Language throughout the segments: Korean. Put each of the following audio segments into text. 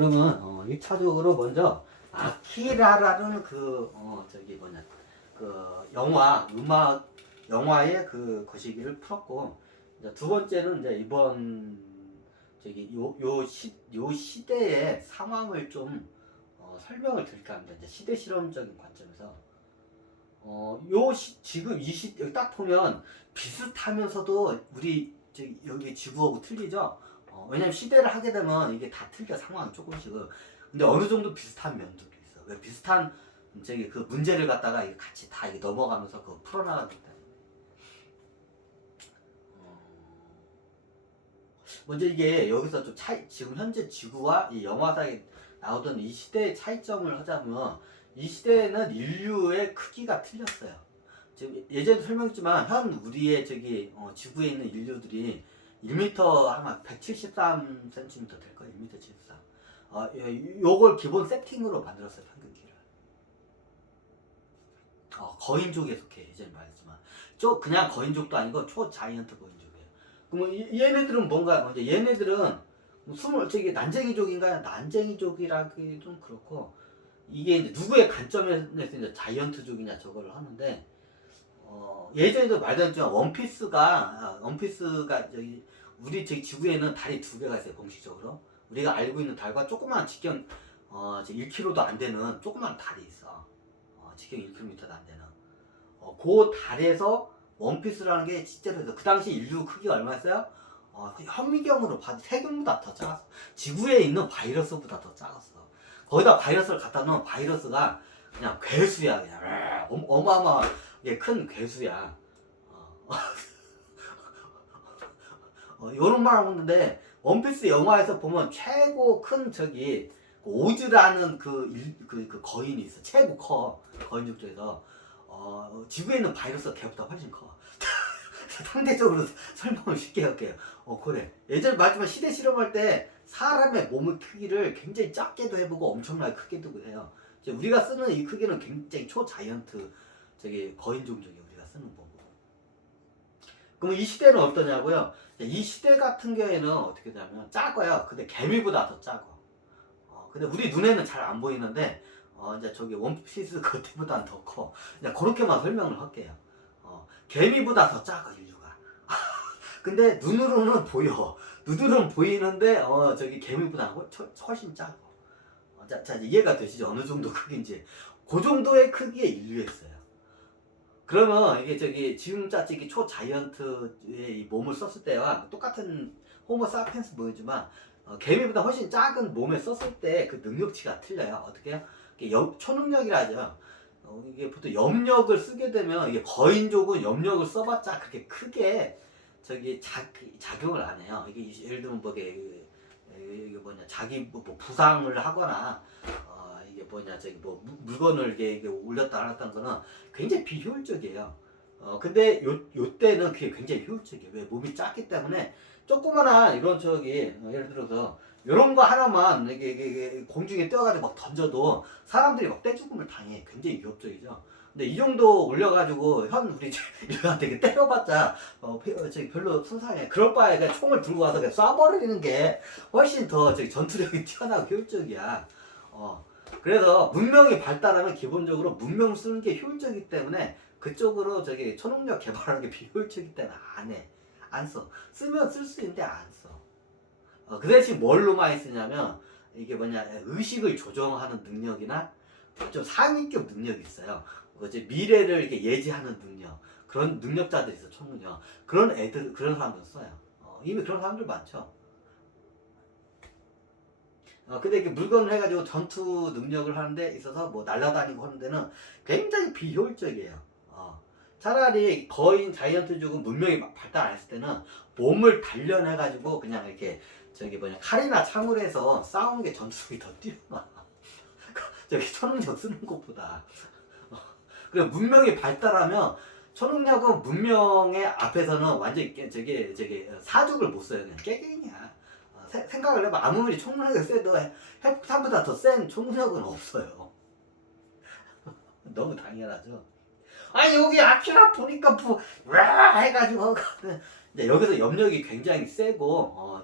그러면 1차적으로 먼저 아키라라는 영화의 그 거시기를 풀었고, 이제 두 번째는 이제 이번 요 시대의 상황을 좀 설명을 드릴까 합니다. 이제 시대 실험적인 관점에서 지금 이 여기 딱 보면 비슷하면서도 우리 여기 지구하고 틀리죠. 왜냐면 시대를 하게 되면 이게 다 틀려, 상황 조금씩. 근데 어느 정도 비슷한 면들도 있어. 왜 비슷한 그 문제를 갖다가 이게 같이 다 이게 넘어가면서 그 풀어나가기 때문에. 먼저 이게 여기서 좀 지금 현재 지구와 이 영화사에 나오던 이 시대의 차이점을 하자면, 이 시대에는 인류의 크기가 틀렸어요. 지금 예전에 설명했지만 현 우리의 지구에 있는 인류들이 1m 아마 173cm 될 거예요. 1m 73. 요걸 기본 세팅으로 만들었어요. 평균 키를. 거인족에 속해. 예전에 말했지만 그냥 거인족도 아니고 초자이언트 거인족이에요. 그러면 얘네들은 뭔가 먼저 얘네들은 난쟁이족인가요? 난쟁이족이라기 좀 그렇고, 이게 이제 누구의 관점에서 이제 자이언트족이냐 저거를 하는데, 예전에도 말했지만 원피스가 우리 지구에는 달이 두 개가 있어요. 공식적으로 우리가 알고 있는 달과 조그만 직경 1km도 안 되는 조그만 달이 있어. 직경 1km도 안 되는 그 달에서 원피스라는 게 실제로 그 당시 인류 크기가 얼마였어요? 현미경으로 봐도 세균보다 더 작았어. 지구에 있는 바이러스보다 더 작았어. 거기다 바이러스를 갖다 놓으면 바이러스가 그냥 괴수야. 그냥 어마어마하게 큰 괴수야. 요런 말 하고 있는데, 원피스 영화에서 보면 최고 큰 오즈라는 그 거인이 있어. 최고 커. 거인족 중에서. 지구에 있는 바이러스가 걔보다 훨씬 커. 상대적으로 설명을 쉽게 할게요. 그래. 예전에 마지막 시대 실험할 때 사람의 몸의 크기를 굉장히 작게도 해보고 엄청나게 크게도 해요. 우리가 쓰는 이 크기는 굉장히 초자이언트 거인종족이에요. 우리가 쓰는 법으로. 그럼 이 시대는 어떠냐고요? 이 시대 같은 경우에는 어떻게 되냐면 작아요. 근데 개미보다 더 작아. 근데 우리 눈에는 잘 안 보이는데 이제 원피스 그때보다는 더 커. 그냥 그렇게만 설명을 할게요. 개미보다 더 작아 인류가. 근데 눈으로는 보여. 눈으로는 보이는데 개미보다 훨씬 작아. 자 이해가 되시죠? 어느 정도 크기인지. 그 정도의 크기의 인류였어요. 그러면 이게 지금까지 초자이언트의 이 몸을 썼을 때와 똑같은 호모사피엔스 보이지만 개미보다 훨씬 작은 몸에 썼을 때 그 능력치가 틀려요. 어떻게 해요? 초능력이라 하죠. 이게 보통 염력을 쓰게 되면, 이게 거인족은 염력을 써봤자 그렇게 크게 작용을 안 해요. 이게 예를 들면 이게 자기 부상을 하거나 이게 물건을 이게 올렸다 안 했다는 거는 굉장히 비효율적이에요. 근데 요 때는 그게 굉장히 효율적이에요. 왜? 몸이 작기 때문에 조그마한 이런 예를 들어서 이런 거 하나만 이게 공중에 떼어가지고 막 던져도 사람들이 막 떼죽음을 당해. 굉장히 위협적이죠. 근데 이 정도 올려가지고 우리 인류한테 때려봤자 별로 손상해. 그럴 바에 그냥 총을 들고 와서 그냥 쏴버리는 게 훨씬 더 전투력이 뛰어나고 효율적이야. 그래서 문명이 발달하면 기본적으로 문명 쓰는 게 효율적이기 때문에 그쪽으로 초능력 개발하는 게 비효율적이기 때문에 안 해. 안 써. 쓰면 쓸 수 있는데 안 써. 그 대신 뭘로 많이 쓰냐면, 이게 의식을 조정하는 능력이나 좀 상위급 능력이 있어요. 미래를 이렇게 예지하는 능력. 그런 능력자들이 있어, 초능력. 그런 사람들 써요. 이미 그런 사람들 많죠. 근데 이렇게 물건을 해가지고 전투 능력을 하는 데 있어서 날아다니고 하는 데는 굉장히 비효율적이에요. 차라리 자이언트족은 문명이 발달 안 했을 때는 몸을 단련해가지고 그냥 이렇게 칼이나 창으로 해서 싸우는 게 전투력이 더 뛰어나. 초능력 쓰는 것보다. 그래, 문명이 발달하면 초능력은 문명의 앞에서는 완전히 사죽을 못 써요. 그냥 깨갱이야. 생각을 해봐. 아무리 초능력이 세도 핵폭탄보다 더 센 초능력은 없어요. 너무 당연하죠. 아니 여기 아키라 보니까 와 해가지고 근데 여기서 염력이 굉장히 세고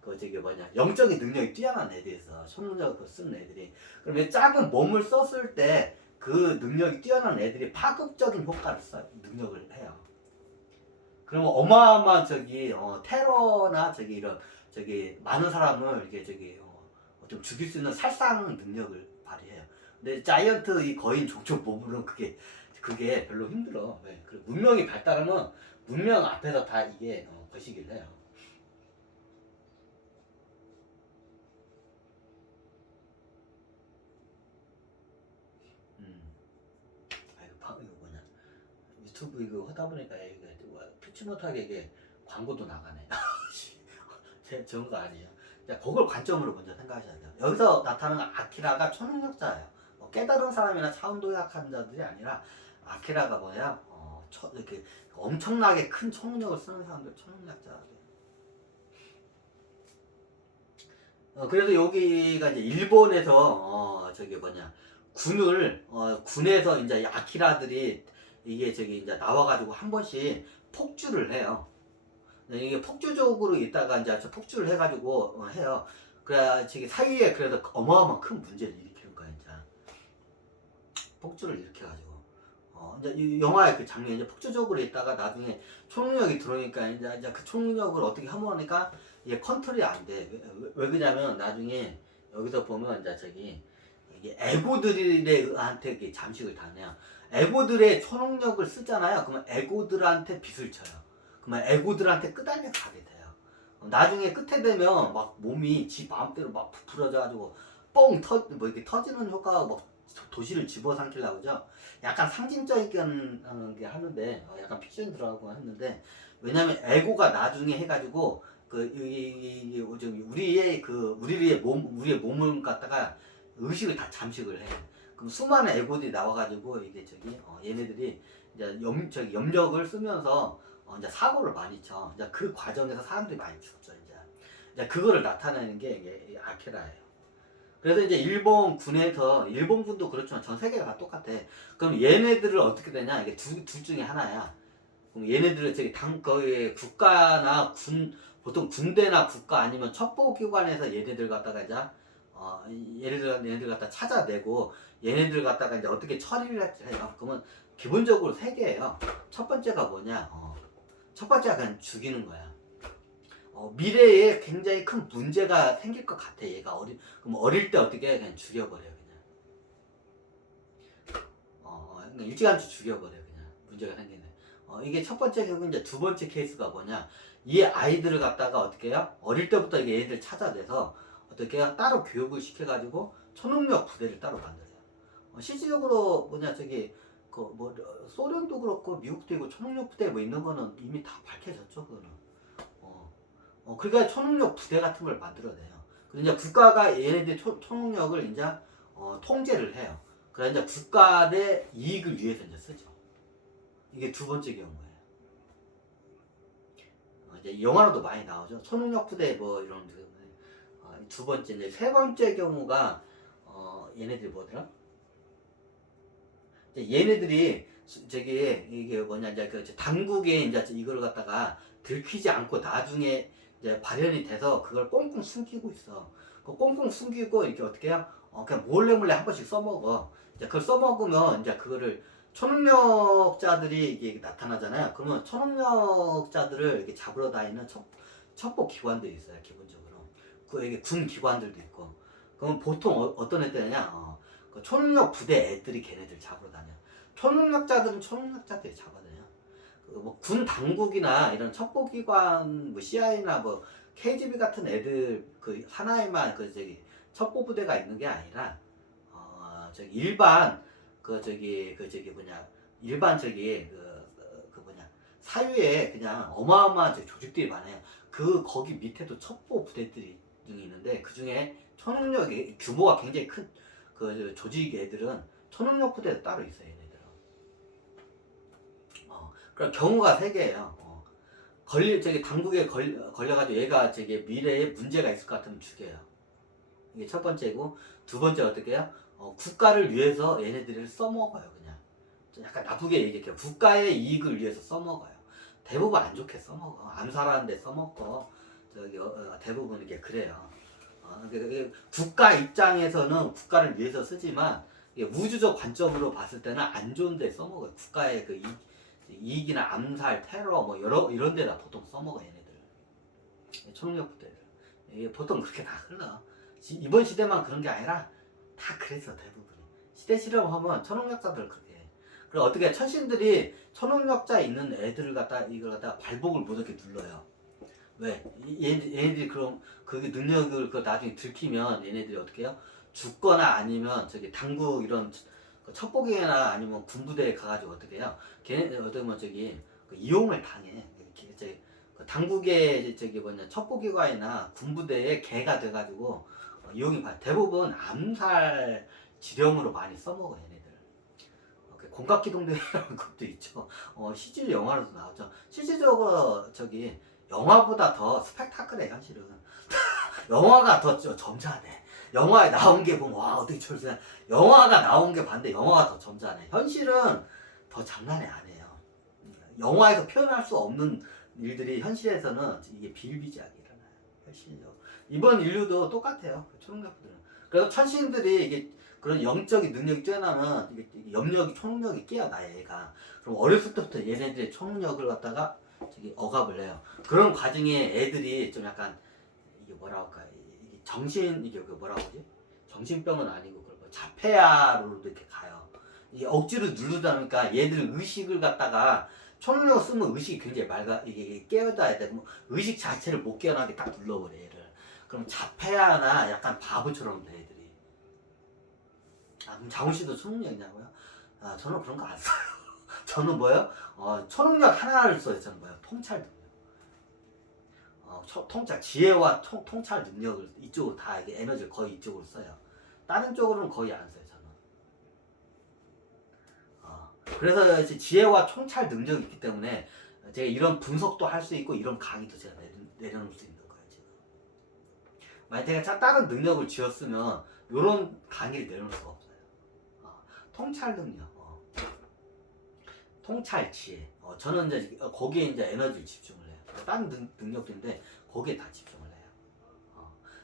그 저기 뭐냐 영적인 능력이 뛰어난 애들에서 초능력을 쓰는 애들이 그러면 작은 몸을 썼을 때 그 능력이 뛰어난 애들이 파급적인 효과를 써 능력을 해요. 그러면 어마어마한 저기 테러나 저기 이런 저기 많은 사람을 이게 저기 좀 죽일 수 있는 살상 능력을 발휘해요. 근데 자이언트 이 거인 족족 몸으로는 그게 별로 힘들어. 네. 그리고 문명이 발달하면 문명 앞에서 다 이게 거시기를 해요. 이거 뭐냐 유튜브 이거 하다 보니까 이게 피치 못하게 이게 광고도 나가네. 좋은 거 아니에요. 그걸 관점으로 먼저 생각하셔야 돼요. 여기서 나타나는 아키라가 초능력자예요. 깨달은 사람이나 차원도약한 자들이 아니라 아키라가 뭐야? 이렇게 엄청나게 큰 초능력을 쓰는 사람들 초능력자들. 그래서 여기가 이제 일본에서 저기 뭐냐 군을 군에서 이제 아키라들이 이게 저기 이제 나와가지고 한 번씩 폭주를 해요. 이게 폭주적으로 있다가 이제 폭주를 해가지고 해요. 그래야 저기 사이에 그래서 어마어마한 큰 문제를 일으키는 거야 이제. 폭주를 일으켜가지고 이제 이 영화의 그 장면이 이제 폭주적으로 있다가 나중에 초능력이 들어오니까 이제 그 초능력을 어떻게 하모니까 이게 컨트롤이 안 돼. 왜 그러냐면 나중에 여기서 보면 이제 저기 이게 에고들한테 이렇게 잠식을 당해요. 에고들의 초능력을 쓰잖아요. 그러면 에고들한테 빚을 쳐요. 그러면 에고들한테 끄달려 가게 돼요. 나중에 끝에 되면 막 몸이 지 마음대로 막 부풀어져가지고 뭐 이렇게 터지는 효과가 막 도시를 집어삼키려고 그러죠. 약간 상징적인 게 하는데 약간 픽션 들어가고 했는데 왜냐면 에고가 나중에 해가지고 우리의 몸을 갖다가 의식을 다 잠식을 해. 그럼 수많은 에고들이 나와가지고 이게 얘네들이 이제 염력을 쓰면서 이제 사고를 많이 쳐. 이제 그 과정에서 사람들이 많이 죽죠. 이제 그거를 나타내는 게 이게 아키라예요. 그래서 이제 일본 군도 그렇지만 전 세계가 다 똑같아. 그럼 얘네들을 어떻게 되냐? 이게 둘 중에 하나야. 그럼 얘네들을 거의 국가나 보통 군대나 국가 아니면 첩보기관에서 얘네들 갖다가 이제 얘네들 갖다 찾아내고 얘네들 갖다가 이제 어떻게 처리를 해요. 그러면 기본적으로 세 개예요. 첫 번째가 뭐냐? 첫 번째가 그냥 죽이는 거야. 미래에 굉장히 큰 문제가 생길 것 같아. 얘가 그럼 어릴 때 어떻게 그냥 죽여버려 그냥 일찌감치 죽여버려 그냥 문제가 생기네. 이게 첫 번째 경우 이제 두 번째 케이스가 뭐냐? 이 아이들을 갖다가 어떻게 해요? 어릴 때부터 이게 얘들 찾아내서 어떻게 해요? 따로 교육을 시켜가지고 초능력 부대를 따로 만들어요. 실질적으로 뭐냐 소련도 그렇고 미국도 있고 초능력 부대 뭐 있는 거는 이미 다 밝혀졌죠 그거는. 그러니까 초능력 부대 같은 걸 만들어내요. 그리고 이제 국가가 얘네들 초능력을 이제 통제를 해요. 그래서 이제 국가의 이익을 위해서 이제 쓰죠. 이게 두 번째 경우예요. 이제 영화로도 많이 나오죠. 초능력 부대 뭐 이런 두 번째 이제 세 번째 경우가 얘네들이 뭐더라? 얘네들이 이게 뭐냐 이제 당국에 이제 이걸 갖다가 들키지 않고 나중에 이제 발현이 돼서 그걸 꽁꽁 숨기고 있어. 그 꽁꽁 숨기고 이렇게 어떻게 해요? 그냥 몰래 한 번씩 써먹어. 이제 그걸 써먹으면 이제 그거를 초능력자들이 이게 나타나잖아요. 그러면 초능력자들을 이렇게 잡으러 다니는 첩보 기관들이 있어요. 기본적으로 이게 군 기관들도 있고. 그럼 보통 어떤 애들이냐? 그 초능력 부대 애들이 걔네들 잡으러 다녀. 초능력자들은 초능력자들이 잡아다녀. 군 당국이나 이런 첩보기관, CI나 KGB 같은 애들 하나에만 첩보 부대가 있는 게 아니라 일반 일반 사유에 그냥 어마어마한 조직들이 많아요. 거기 밑에도 첩보 부대들이 있는데 그 중에 초능력이 규모가 굉장히 큰 조직 애들은 초능력 부대도 따로 있어요. 얘네들은. 그럼 경우가 세 개예요. 당국에 걸려가지고 얘가 미래에 문제가 있을 것 같으면 죽여요. 이게 첫 번째고, 두 번째 어떻게 해요? 국가를 위해서 얘네들을 써먹어요. 그냥 약간 나쁘게 얘기해요. 국가의 이익을 위해서 써먹어요. 대부분 안 좋게 써먹어. 암살하는데 써먹고 대부분 이게 그래요. 국가 입장에서는 국가를 위해서 쓰지만 이게 우주적 관점으로 봤을 때는 안 좋은 데 써먹어요. 국가의 그 이익이나 암살, 테러 뭐 여러 이런 데다 보통 써먹어 얘네들. 초능력 부대들. 이게 보통 그렇게 다 흘러. 이번 시대만 그런 게 아니라 다 그랬어 대부분이. 시대 실험하면 초능력자들 그렇게 해. 그리고 어떻게 천신들이 초능력자 있는 애들을 갖다 이걸 갖다 발목을 못 이렇게 눌러요. 왜? 얘네들이 그럼 그 능력을 그 나중에 들키면 얘네들이 어떻게 해요? 죽거나 아니면 저기 당국 이런 첩보기나 아니면 군부대에 가가지고 어떻게 해요? 걔네 어떻게 보면 저기 그 이용을 당해. 저기 그 당국의 저기 뭐냐 첩보기관이나 군부대의 개가 돼가지고 이용이 받아. 대부분 암살 지령으로 많이 써먹어 얘네들. 공각기동대라는 것도 있죠. CG 영화로도 나오죠. 실질적으로 저기 영화보다 더 스펙타클해 현실은. 영화가 더 점잖해. 영화에 나온 게 보면 와 어떻게 저러지? 영화가 나온 게 반대. 영화가 더 점잖해. 현실은 더 장난이 안 해요. 영화에서 표현할 수 없는 일들이 현실에서는 이게 비일비재하게 일어나요. 현실적. 이번 인류도 똑같아요. 초능력들은. 그래서 천신들이 이게 그런 영적인 능력이 뛰어나면 이게 염력이 초능력이 뛰어나 얘가. 그럼 어렸을 때부터 얘네들의 초능력을 갖다가 저기 억압을 해요. 그런 과정에 애들이 좀 약간 이게 뭐라 할까 이게 정신 이게 뭐라고 하지? 정신병은 아니고 그런 거 자폐아로도 이렇게 가요. 이게 억지로 누르다 보니까 얘들 의식을 갖다가 초능력을 쓰면 의식이 굉장히 맑아 이게 깨어나야 돼. 뭐 의식 자체를 못 깨어나게 딱 눌러버려 얘를. 그럼 자폐아나 약간 바보처럼 돼 애들이. 그럼 장훈 씨도 초능력 있냐고요? 저는 그런 거 안 써요. 저는 뭐예요? 초능력 하나를 써요. 저는 뭐예요? 통찰 능력. 통찰, 지혜와 통찰 능력을 이쪽으로 다 이게 에너지를 거의 이쪽으로 써요. 다른 쪽으로는 거의 안 써요. 저는. 그래서 지혜와 통찰 능력이 있기 때문에 제가 이런 분석도 할 수 있고 이런 강의도 제가 내려놓을 수 있는 거예요. 지금. 만약 제가 다른 능력을 쥐었으면 이런 강의를 내려놓을 수가 없어요. 통찰 능력. 통찰 지혜. 저는 이제 거기에 이제 에너지를 집중을 해요. 다른 능력들인데 거기에 다 집중을 해요.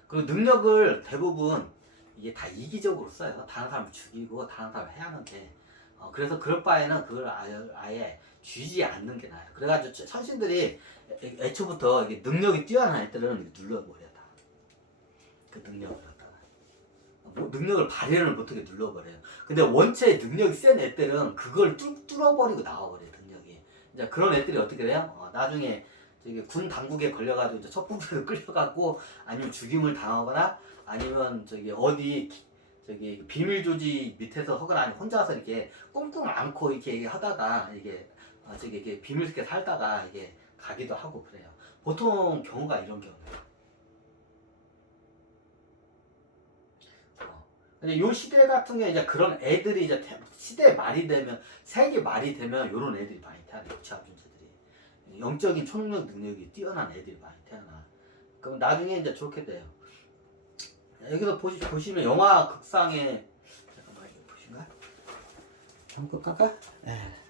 그리고 능력을 대부분 이게 다 이기적으로 써요. 다른 사람을 죽이고 다른 사람을 해하는데 그래서 그럴 바에는 그걸 아예 쥐지 않는 게 나아요. 그래가지고 천신들이 애초부터 이게 능력이 뛰어난 애들은 눌러버려 다. 그 능력을 갖다가 능력을 발현을 못하게 눌러버려요. 근데 원체 능력이 센 애들은 그걸 뚫어버리고 나와버려요. 능력이. 이제 그런 애들이 어떻게 돼요? 나중에 저기 군 당국에 걸려가지고 이제 첩보부대로 끌려가고 아니면 죽임을 당하거나 아니면 저기 어디 저기 비밀 조직 밑에서 하거나 아니면 혼자서 이렇게 꿍꿍 안고 이렇게 하다가 이게 저기 이렇게 비밀스럽게 살다가 이게 가기도 하고 그래요. 보통 경우가 이런 경우예요. 근데 요 시대 같은 게 이제 그런 애들이 이제 시대 말이 되면 세기 말이 되면 요런 애들이 많이 태어나요. 유치원자들이 영적인 초능력 능력이 뛰어난 애들이 많이 태어나. 그럼 나중에 이제 좋게 돼요. 여기서 보시면 영화 극상에 잠깐만 이거 보신가? 한번 끌까? 예.